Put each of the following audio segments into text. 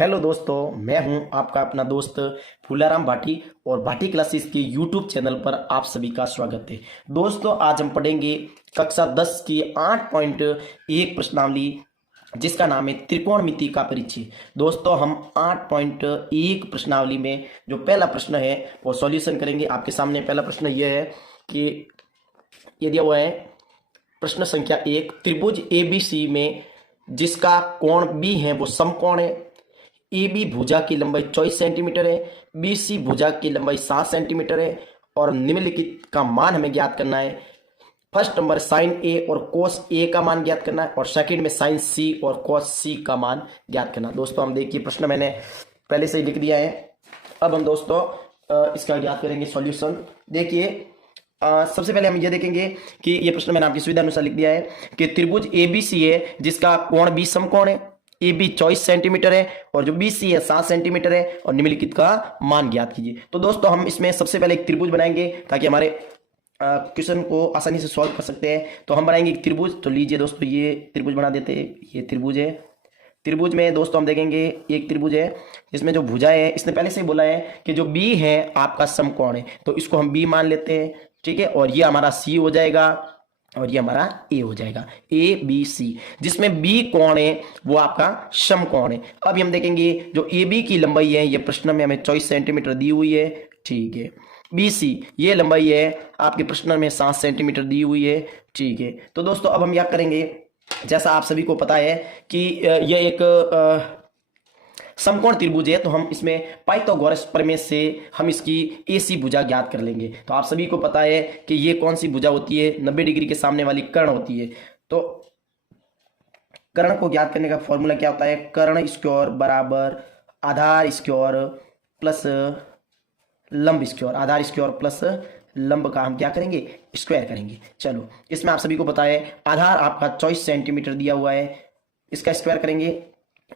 Hello दोस्तों, मैं हूं आपका अपना दोस्त फूलाराम भाटी और भाटी क्लासेस के यूट्यूब चैनल पर आप सभी का स्वागत है। दोस्तों, आज हम पढ़ेंगे कक्षा 10 की 8.1 प्रश्नावली जिसका नाम है त्रिकोणमिति का परिचय। दोस्तों, हम 8.1 प्रश्नावली में जो पहला प्रश्न है वो सॉल्यूशन करेंगे। आपके सामने पहला प्रश्न यह है कि ये दिया हुआ है प्रश्न संख्या 1, त्रिभुज एबीसी में जिसका कोण बी है वो समकोण है। ए बी भुजा की लंबाई 24 सेंटीमीटर है, बी सी भुजा की लंबाई 7 सेंटीमीटर है और निम्नलिखित का मान हमें ज्ञात करना है। फर्स्ट नंबर साइन ए और कोस ए का मान ज्ञात करना है और सेकंड में साइन सी और कोस सी का मान ज्ञात करना। दोस्तों, हम देखिए प्रश्न मैंने पहले से ही लिख दिया है। अब हम दोस्तों इसका ज्ञात करेंगे सॉल्यूशन। देखिए, सबसे पहले हम ये देखेंगे कि ये प्रश्न मैंने आपकी सुविधा अनुसार लिख दिया है कि त्रिभुज एबीसी है जिसका कोण बी समकोण है। ए बी 24 सेंटीमीटर है और जो बी सी है 7 सेंटीमीटर है और निम्नलिखित का मान ज्ञात कीजिए। तो दोस्तों, हम इसमें सबसे पहले एक त्रिभुज बनाएंगे ताकि हमारे क्वेश्चन को आसानी से सॉल्व कर सकते हैं। तो हम बनाएंगे एक त्रिभुज। तो लीजिए दोस्तों, ये त्रिभुज बना देते हैं। ये त्रिभुज है। त्रिभुज में दोस्तों हम देखेंगे एक त्रिभुज है जिसमें जो भुजाएं है, इसने पहले से ही बोला है कि जो बी है आपका समकोण है, तो इसको हम बी मान लेते हैं, ठीक है। और ये हमारा सी हो जाएगा और ये हमारा ए हो जाएगा, ए बी सी, जिसमें बी कोण है वो आपका समकोण है। अब हम देखेंगे जो ए बी की लंबाई है, ये प्रश्न में हमें 24 सेंटीमीटर दी हुई है, ठीक है। बी सी ये लंबाई है आपके प्रश्न में 7 सेंटीमीटर दी हुई है, ठीक है। तो दोस्तों, अब हम क्या करेंगे, जैसा आप सभी को पता है कि यह एक समकोण त्रिभुज है, तो हम इसमें पाइथागोरस प्रमेय से हम इसकी एसी भुजा ज्ञात कर लेंगे। तो आप सभी को पता है कि ये कौन सी भुजा होती है, 90 डिग्री के सामने वाली कर्ण होती है। तो कर्ण को ज्ञात करने का फॉर्मूला क्या होता है, कर्ण स्क्वायर बराबर आधार स्क्वायर प्लस लंब स्क्वायर। आधार स्क्वायर प्लस लंब का हम क्या करेंगे, स्क्वायर करेंगे। चलो, इसमें आप सभी को पता है आधार आपका 24 सेंटीमीटर दिया हुआ है, इसका स्क्वायर करेंगे।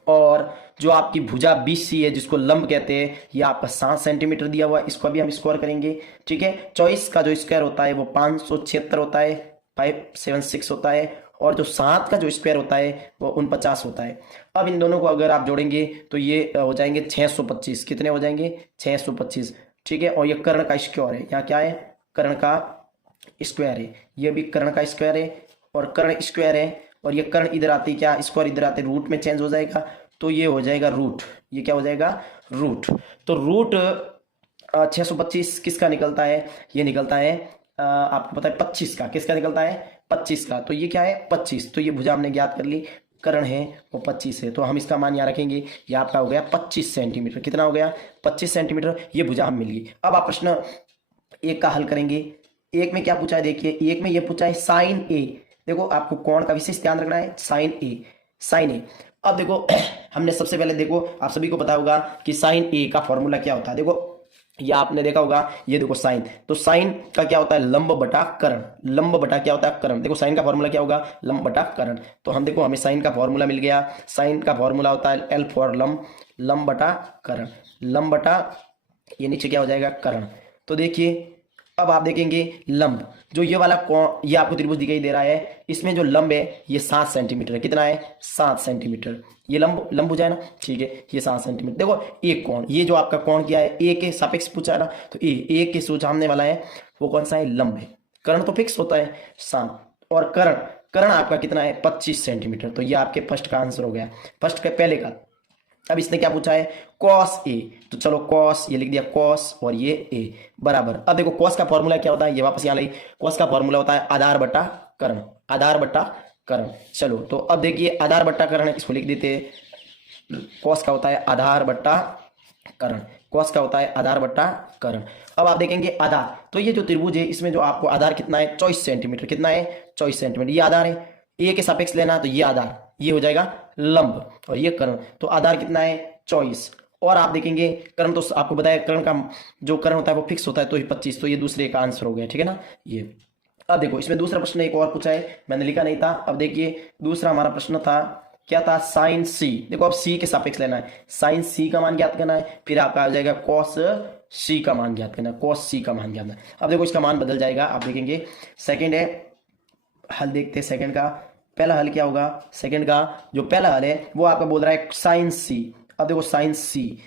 और जो आपकी भुजा BC है जिसको लंब कहते हैं, ये आपका 7 सेंटीमीटर दिया हुआ है, इसको भी हम स्क्वायर करेंगे, ठीक है। 24 का जो स्क्वायर होता है वो 576 होता है, 576 होता है। और जो 7 का जो स्क्वायर होता है वो 49 होता है। अब इन दोनों को अगर आप जोड़ेंगे तो ये हो जाएंगे 625। कितने हो जाएंगे, 625, ठीक है। और ये कर्ण का स्क्वायर है, यहाँ क्या है, कर्ण का स्क्वायर है, ये भी कर्ण का स्क्वायर है और कर्ण स्क्वायर है। और ये कर्ण इधर आते क्या, स्क्वायर इधर आते रूट में चेंज हो जाएगा, तो ये हो जाएगा रूट। ये क्या हो जाएगा, रूट। तो रूट 625 किसका निकलता है, ये निकलता है आपको पता है 25 का। किसका निकलता है, 25 का। तो ये क्या है, 25। तो ये भुजा हमने ज्ञात कर ली, कर्ण है वो 25 है, तो हम इसका मान यहाँ रखेंगे। ये आपका हो गया 25 सेंटीमीटर। कितना हो गया, 25 सेंटीमीटर। ये भुजा हम मिल गई। अब आप प्रश्न एक का हल करेंगे। एक में क्या पूछा है, देखिए एक में ये पूछा है साइन ए। देखो, आपको कोण का विशेष ध्यान रखना है, साइन ए, साइन ए। अब देखो हमने सबसे पहले देखो, आप सभी को पता होगा कि साइन ए का फॉर्मूला क्या होता है। देखो, ये आपने देखा होगा, ये देखो साइन, तो साइन का क्या होता है, लंब बटा कर्ण। लंब बटा क्या होता है, कर्ण। देखो साइन का फॉर्मूला क्या होगा, लंब बटा कर्ण। तो हम देखो, हमें साइन का फॉर्मूला मिल गया। साइन का फॉर्मूला होता है एल फॉर लंब, लंब बटा कर्ण, लंब बटा ये नीचे क्या हो जाएगा, कर्ण। तो देखिए, अब आप देखेंगे लंब, जो ये वाला कोण, ये आपको त्रिभुज दिखाई दे रहा है, इसमें जो लंब है ये 7 सेंटीमीटर है। कितना है, 7 सेंटीमीटर। ये लंब लंब हो जाए ना, ठीक है। ये 7 सेंटीमीटर। देखो एक कोण, ये जो आपका कोण क्या है, ए के सापेक्ष पूछा है ना, तो ए के सामने वाला है वो कौन सा है, लंब है। कर्ण तो फिक्स होता है 7, और कर्ण, कर्ण आपका कितना है, 25 सेंटीमीटर। तो ये आपके फर्स्ट का आंसर हो गया, फर्स्ट का पहले का। अब इसने क्या पूछा है, कॉस ए। तो चलो कॉस, ये लिख दिया कॉस और ये ए बराबर। अब देखो कॉस का फॉर्मूला क्या होता है, ये वापस यहाँ लाई। कॉस का फॉर्मूला होता है आधार बटा कर्ण, आधार बटा कर्ण। चलो, तो अब देखिए आधार बट्टा कर्ण, इसको लिख देते हैं। कॉस का होता है आधार बट्टा कर्ण, कॉस का होता है आधार बट्टा कर्ण। अब आप देखेंगे आधार, तो ये जो त्रिभुज है इसमें जो आपको आधार कितना है, 24 सेंटीमीटर। कितना है, 24 सेंटीमीटर। ये आधार है, ए के सापेक्ष लेना, तो ये आधार, ये हो जाएगा लंब और ये कर्ण। तो आधार कितना है, 24। और आप देखेंगे कर्ण, तो आपको बताया कर्ण का जो कर्ण होता है वो फिक्स होता है, तो ये 25। तो ये दूसरे का आंसर हो गया, ठीक है ना। ये अब देखो, इसमें दूसरा प्रश्न एक और पूछा है, मैंने लिखा नहीं था। अब देखिए दूसरा हमारा प्रश्न था, क्या था, साइन सी। देखो अब सी के सापेक्ष लेना है, साइन सी का मान ज्ञात करना है, फिर आपका आ जाएगा कॉस सी का मान ज्ञात करना है, कॉस सी का मान ज्ञात करना है। अब देखो इसका मान बदल जाएगा, आप देखेंगे। सेकंड है, हल देखते हैं सेकंड का। पहला हल क्या होगा, सेकंड का जो पहला हल है वो आपका बोल रहा है साइन सी। अब देखो साइन सी,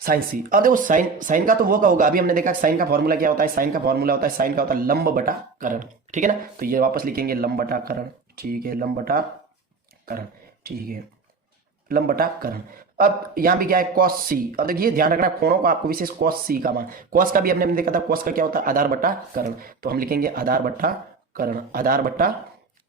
साइन सी। अब देखो साइन, साइन का तो वो का होगा, अभी हमने देखा साइन का फॉर्मूला क्या होता है, साइन का फॉर्मूला होता है, साइन का होता है लंब बटा करण, ठीक है ना। तो ये वापस लिखेंगे लंब बटा करण, ठीक है, लंब बटा करण, ठीक है, लंब बटा करण। अब यहाँ भी क्या है cos c। अब देखिए ध्यान रखना कोणों का आपको विशेष cos c का मान, cos का भी हमने देखा था, cos का क्या होता है आधार बटा करण, तो हम लिखेंगे आधार बटा करण, आधार बटा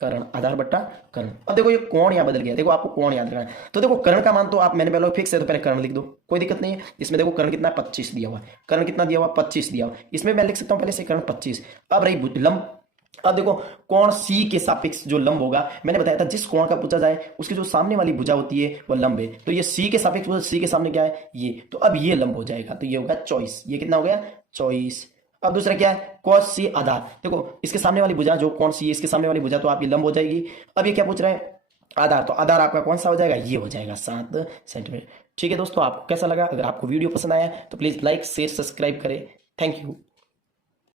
करण, आधार बटा करण। अब देखो ये कोण यहाँ बदल गया, देखो आपको कोण याद रखना है। तो देखो करण का मान तो आप मैंने पहले फिक्स है, तो पहले करण लिख दो, कोई दिक्कत नहीं है। इसमें देखो करण कितना 25 दिया हुआ है, करण कितना दिया हुआ 25 दिया हुआ, इसमें मैं लिख सकता हूँ पहले से करण 25। अब रही लंब, अब देखो कोण C के सापेक्ष जो लंब होगा, मैंने बताया था जिस कोण का पूछा जाए उसकी जो सामने वाली भुजा होती है वो लंब है, तो ये C के सापेक्ष, C के सामने क्या है ये, तो अब ये लंब हो जाएगा, तो ये होगा 24, ये कितना हो गया 24। अब दूसरा क्या है cos C आधार, देखो इसके सामने वाली भुजा जो कोण C है इसके सामने वाली भुजा, तो आपकी लंब हो जाएगी। अब ये क्या पूछ रहे हैं आधार, तो आधार आपका कौन सा हो जाएगा, ये हो जाएगा 7 सेंटीमीटर। ठीक है दोस्तों, आपको कैसा लगा, अगर आपको वीडियो पसंद आया तो प्लीज लाइक शेयर सब्सक्राइब करें। Thank you.